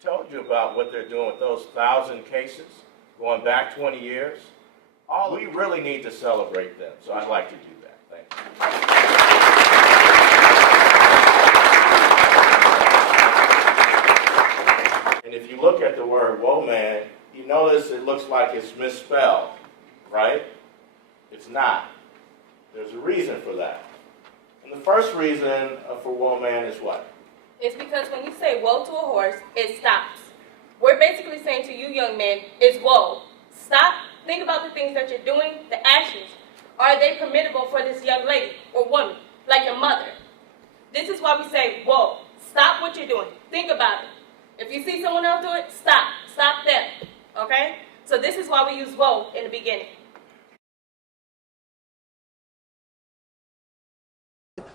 Told you about what they're doing with those 1,000 cases going back 20 years. We really need to celebrate them, so I'd like to do that. Thank you. And if you look at the word Whoaman, you notice it looks like it's misspelled, right? It's not. There's a reason for that. And the first reason for Whoaman is what? It's because when you say whoa to a horse, it stops. We're basically saying to you young men, it's whoa. Stop, think about the things that you're doing, the actions. Are they permissible for this young lady or woman, like your mother? This is why we say, whoa, stop what you're doing. Think about it. If you see someone else do it, stop. Stop them, okay? So this is why we use whoa in the beginning.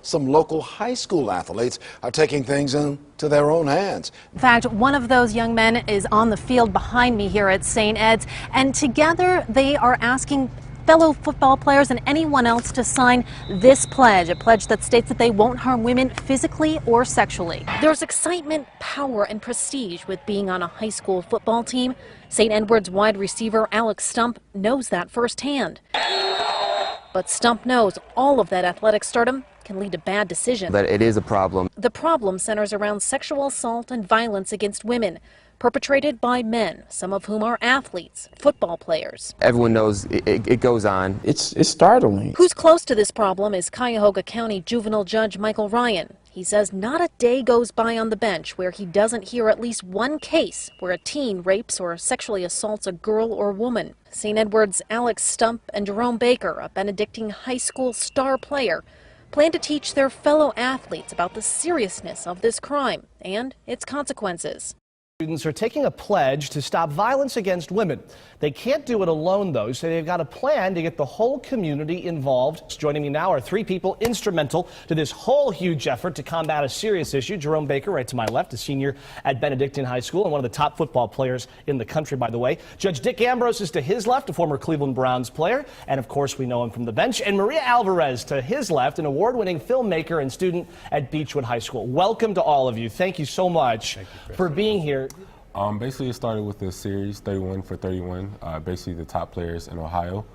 Some local high school athletes are taking things into their own hands. In fact, one of those young men is on the field behind me here at St. Ed's, and together they are asking fellow football players and anyone else to sign this pledge, a pledge that states that they won't harm women physically or sexually. There's excitement, power, and prestige with being on a high school football team. St. Edward's wide receiver Alex Stump knows that firsthand. But Stump knows all of that athletic stardom can lead to bad decisions. That it is a problem. The problem centers around sexual assault and violence against women, perpetrated by men, some of whom are athletes, football players. Everyone knows it goes on. It's startling. Who's close to this problem is Cuyahoga County Juvenile Judge Michael Ryan. He says not a day goes by on the bench where he doesn't hear at least one case where a teen rapes or sexually assaults a girl or woman. St. Edward's Alex Stump and Jerome Baker, a Benedictine high school star player, plan to teach their fellow athletes about the seriousness of this crime and its consequences. Students are taking a pledge to stop violence against women. They can't do it alone, though, so they've got a plan to get the whole community involved. Joining me now are three people instrumental to this whole huge effort to combat a serious issue. Jerome Baker, right to my left, a senior at Benedictine High School and one of the top football players in the country, by the way. Judge Dick Ambrose is to his left, a former Cleveland Browns player, and of course we know him from the bench. And Maria Alvarez to his left, an award-winning filmmaker and student at Beechwood High School. Welcome to all of you. Thank you so much for being here. Basically, it started with the series 31 for 31, basically the top players in Ohio,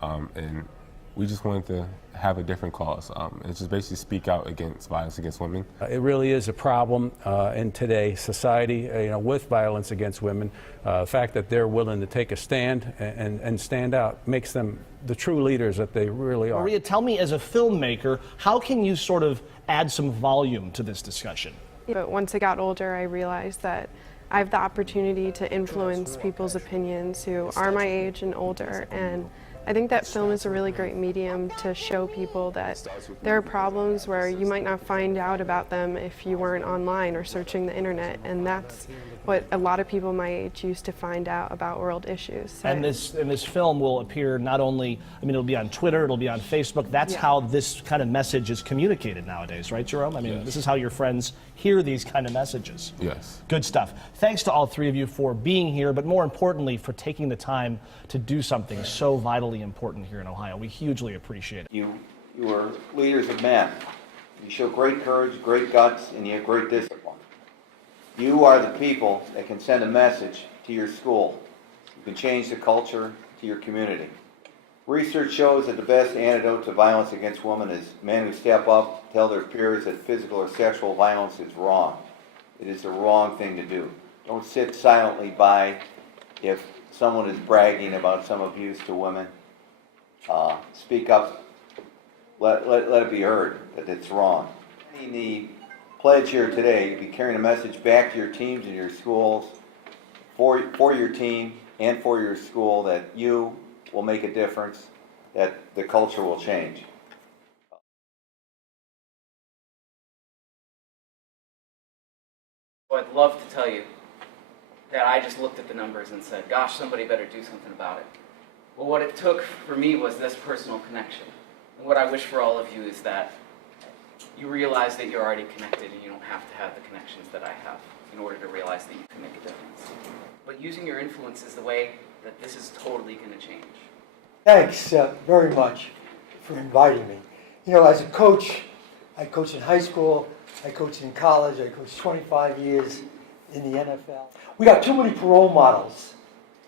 and we just wanted to have a different cause and just basically speak out against violence against women. It really is a problem in today's society, with violence against women. The fact that they're willing to take a stand and stand out makes them the true leaders that they really are. Maria, tell me, as a filmmaker, how can you sort of add some volume to this discussion? But once I got older, I realized that I have the opportunity to influence people's opinions who are my age and older, and I think that film is a really great medium to show people that there are problems where you might not find out about them if you weren't online or searching the internet, and that's what a lot of people my age used to find out about world issues. So and this film will appear not only, it'll be on Twitter, it'll be on Facebook. That's how this kind of message is communicated nowadays, right, Jerome? This is how your friends hear these kind of messages. Yes. Good stuff. Thanks to all three of you for being here, but more importantly, for taking the time to do something so vitally important here in Ohio. We hugely appreciate it. You are leaders of men. You show great courage, great guts, and you have great discipline. You are the people that can send a message to your school. You can change the culture to your community. Research shows that the best antidote to violence against women is men who step up, tell their peers that physical or sexual violence is wrong. It is the wrong thing to do. Don't sit silently by if someone is bragging about some abuse to women. Speak up. Let it be heard that it's wrong. In the pledge here today, you'll be carrying a message back to your teams and your schools, for your team and for your school, that you will make a difference, that the culture will change. Well, I'd love to tell you that I just looked at the numbers and said, gosh, somebody better do something about it. Well, what it took for me was this personal connection. And what I wish for all of you is that you realize that you're already connected and you don't have to have the connections that I have in order to realize that you can make a difference. But using your influence is the way that this is totally going to change. Thanks very much for inviting me. As a coach, I coached in high school, I coached in college, I coached 25 years in the NFL. We got too many role models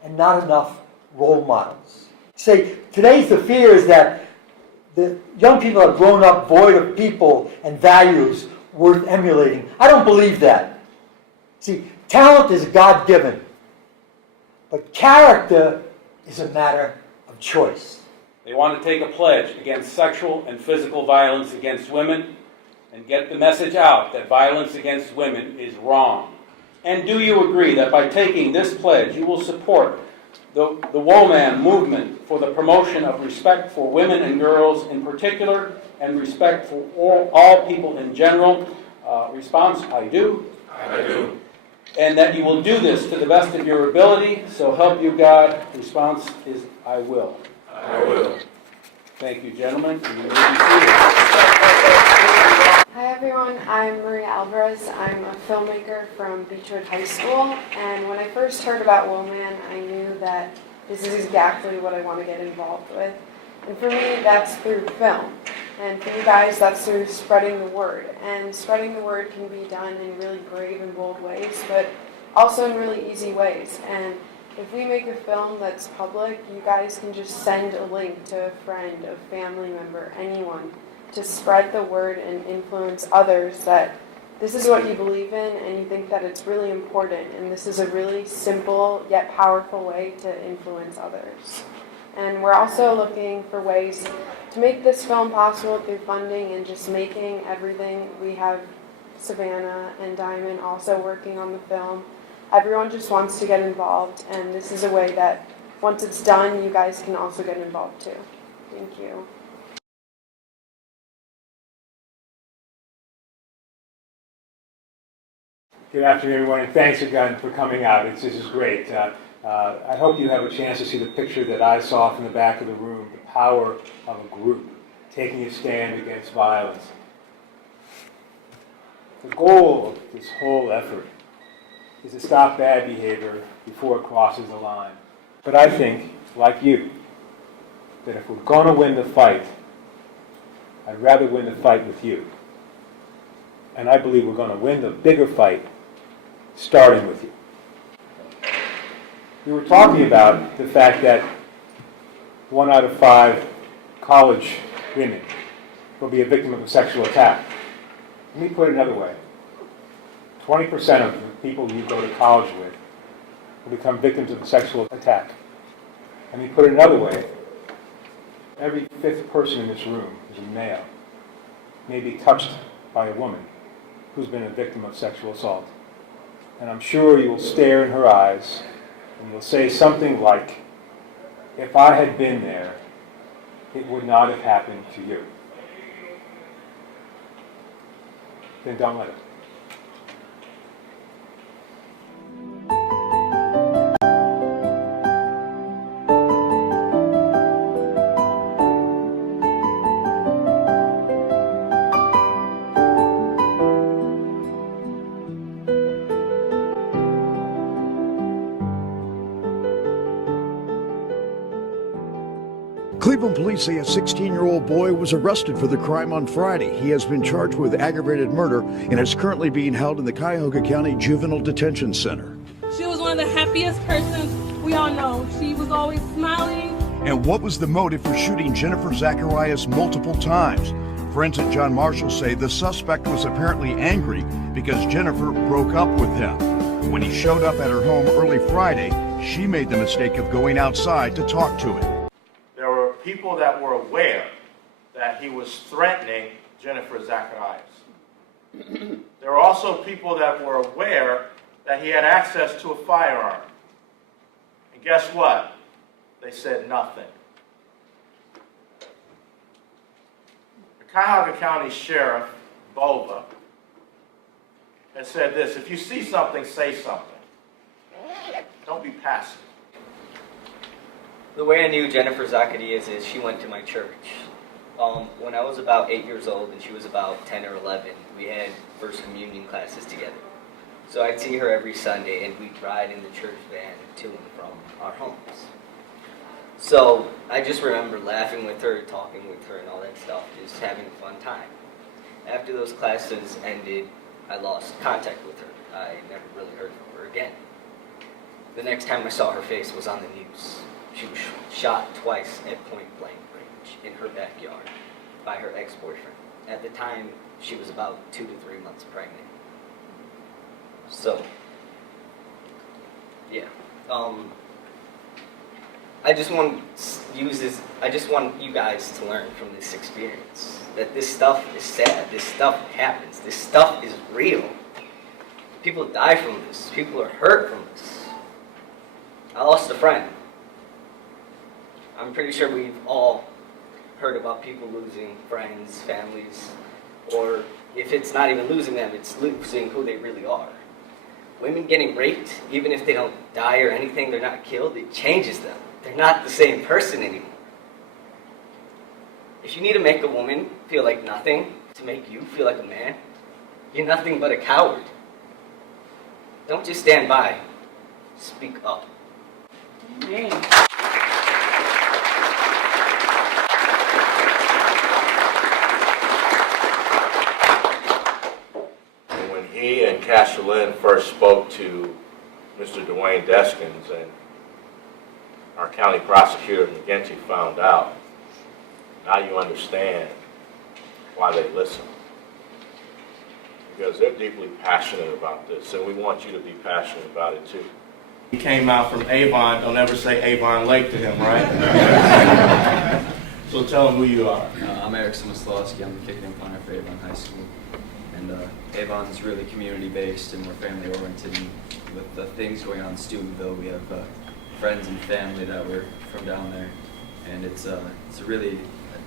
and not enough role models. Say, today's the fear is that the young people have grown up void of people and values worth emulating. I don't believe that. See, talent is God-given, but character is a matter of choice. They want to take a pledge against sexual and physical violence against women and get the message out that violence against women is wrong. And do you agree that by taking this pledge, you will support the Whoaman movement for the promotion of respect for women and girls in particular, and respect for all people in general? Response, I do. I do. And that you will do this to the best of your ability, so help you God. Response is, I will. I will. Thank you, gentlemen. You may be seated. Hi everyone, I'm Maria Alvarez. I'm a filmmaker from Beechwood High School, and when I first heard about Whoaman, I knew that this is exactly what I want to get involved with. And for me, that's through film. And for you guys, that's through spreading the word. And spreading the word can be done in really brave and bold ways, but also in really easy ways. And if we make a film that's public, you guys can just send a link to a friend, a family member, anyone, to spread the word and influence others that this is what you believe in and you think that it's really important, and this is a really simple yet powerful way to influence others. And we're also looking for ways to make this film possible through funding and just making everything. We have Savannah and Diamond also working on the film. Everyone just wants to get involved, and this is a way that once it's done, you guys can also get involved too. Thank you. Good afternoon, everyone, and thanks again for coming out. This is great. I hope you have a chance to see the picture that I saw from the back of the room, the power of a group taking a stand against violence. The goal of this whole effort is to stop bad behavior before it crosses the line. But I think, like you, that if we're going to win the fight, I'd rather win the fight with you. And I believe we're going to win the bigger fight starting with you. We were talking about the fact that 1 out of 5 college women will be a victim of a sexual attack. Let me put it another way. 20% of the people you go to college with will become victims of a sexual attack. Let me put it another way. Every 5th person in this room is a male, may be touched by a woman who's been a victim of sexual assault. And I'm sure you will stare in her eyes and you'll say something like, if I had been there, it would not have happened to you. Then don't let it. Cleveland police say a 16-year-old boy was arrested for the crime on Friday. He has been charged with aggravated murder and is currently being held in the Cuyahoga County Juvenile Detention Center. She was one of the happiest persons we all know. She was always smiling. And what was the motive for shooting Jennifer Zacharias multiple times? Friends at John Marshall say the suspect was apparently angry because Jennifer broke up with him. When he showed up at her home early Friday, she made the mistake of going outside to talk to him. People that were aware that he was threatening Jennifer Zacharias. There were also people that were aware that he had access to a firearm. And guess what? They said nothing. The Cuyahoga County Sheriff, Bova, has said this: if you see something, say something. Don't be passive. The way I knew Jennifer Zacharias is she went to my church. When I was about 8 years old and she was about 10 or 11, we had First Communion classes together. So I'd see her every Sunday and we'd ride in the church van to and from our homes. So I just remember laughing with her, talking with her and all that stuff, just having a fun time. After those classes ended, I lost contact with her. I never really heard from her again. The next time I saw her face was on the news. She was shot twice at point blank range in her backyard by her ex-boyfriend. At the time, she was about 2 to 3 months pregnant. So, yeah. I just want you guys to learn from this experience that this stuff is sad, this stuff happens, this stuff is real. People die from this, people are hurt from this. I lost a friend. I'm pretty sure we've all heard about people losing friends, families, or if it's not even losing them, it's losing who they really are. Women getting raped, even if they don't die or anything, they're not killed, it changes them. They're not the same person anymore. If you need to make a woman feel like nothing to make you feel like a man, you're nothing but a coward. Don't just stand by. Speak up. Amen. When he and Cashelin first spoke to Mr. Dwayne Deskins and our county prosecutor McGinty found out, now you understand why they listen. Because they're deeply passionate about this, and we want you to be passionate about it too. He came out from Avon. Don't ever say Avon Lake to him, right? So tell him who you are. I'm Eric Simoslawski. I'm the kicking punter for Avon High School. And Avon is really community-based and we're family-oriented. And with the things going on in Studentville, we have friends and family that were from down there. And it's a really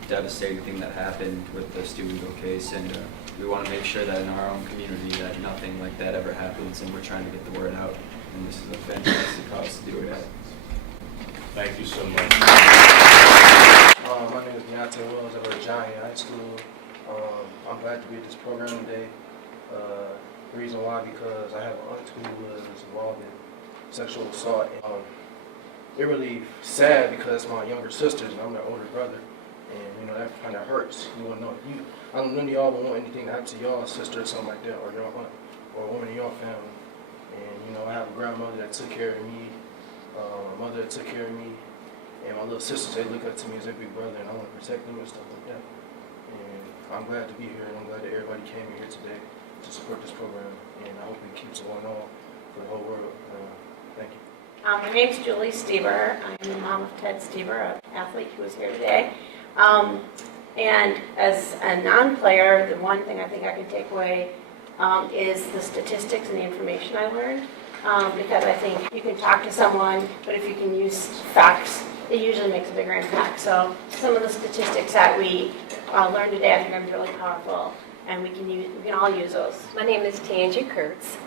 devastating thing that happened with the Studentville case. And we want to make sure that in our own community that nothing like that ever happens. And we're trying to get the word out. And this is a fantastic cause to do it at. Thank you so much. My name is Deontay Wells. I go to Giant High School. I'm glad to be at this program today. The reason why, because I have an aunt who was involved in sexual assault. It's really sad because my younger sisters and I'm their older brother. And that kind of hurts. You want to know, I don't know none of y'all would want anything to happen to y'all sister or something like that, or your aunt, or a woman in your family. And I have a grandmother that took care of me, a mother that took care of me, and my little sisters, they look up to me as their big brother, and I want to protect them and stuff like that. And I'm glad to be here, and I'm glad that everybody came here today to support this program, and I hope it keeps going on for the whole world. Thank you. My name's Julie Stever. I'm the mom of Ted Stever, an athlete who was here today. And as a non-player, the one thing I think I can take away is the statistics and the information I learned. Because I think you can talk to someone, but if you can use facts, it usually makes a bigger impact. So some of the statistics that we learned today, I think are really powerful, and we can all use those. My name is Tangie Kurtz.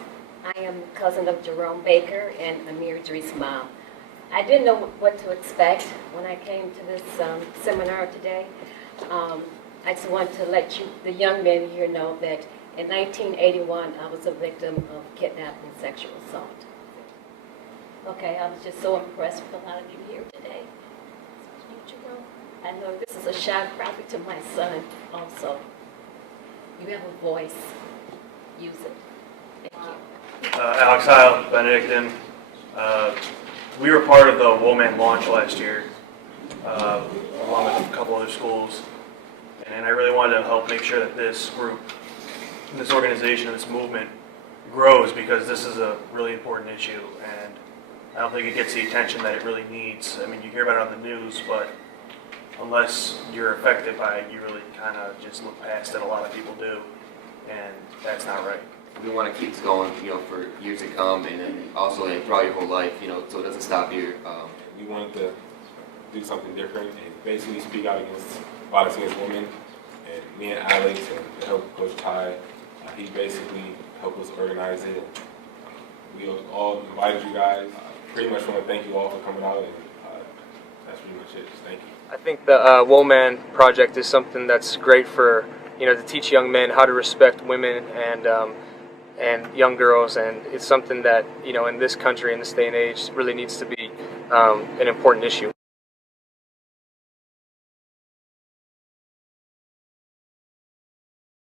I am the cousin of Jerome Baker and Amir Idris' mom. I didn't know what to expect when I came to this seminar today. I just want to let the young men here know that in 1981, I was a victim of kidnapping and sexual assault. Okay, I was just so impressed with a lot of you here today. I know this is a shout probably to my son also. You have a voice. Use it. Thank you. Alex Heil, Benedictine. We were part of the Whoaman launch last year, along with a couple other schools. And I really wanted to help make sure that this group, this organization, this movement grows, because this is a really important issue, and I don't think it gets the attention that it really needs. I mean, you hear about it on the news, but unless you're affected by it, you really kind of just look past it. A lot of people do, and that's not right. We want to keep this going, for years to come, and then also throughout your whole life, so it doesn't stop here. We wanted to do something different and basically speak out against violence against women. And me and Alex and help Coach Ty, he basically helped us organize it. We all invited you guys. Pretty much want to thank you all for coming out, and that's pretty much it. Just thank you. I think the Whoaman project is something that's great for to teach young men how to respect women and young girls, and it's something that in this country, in this day and age, really needs to be an important issue.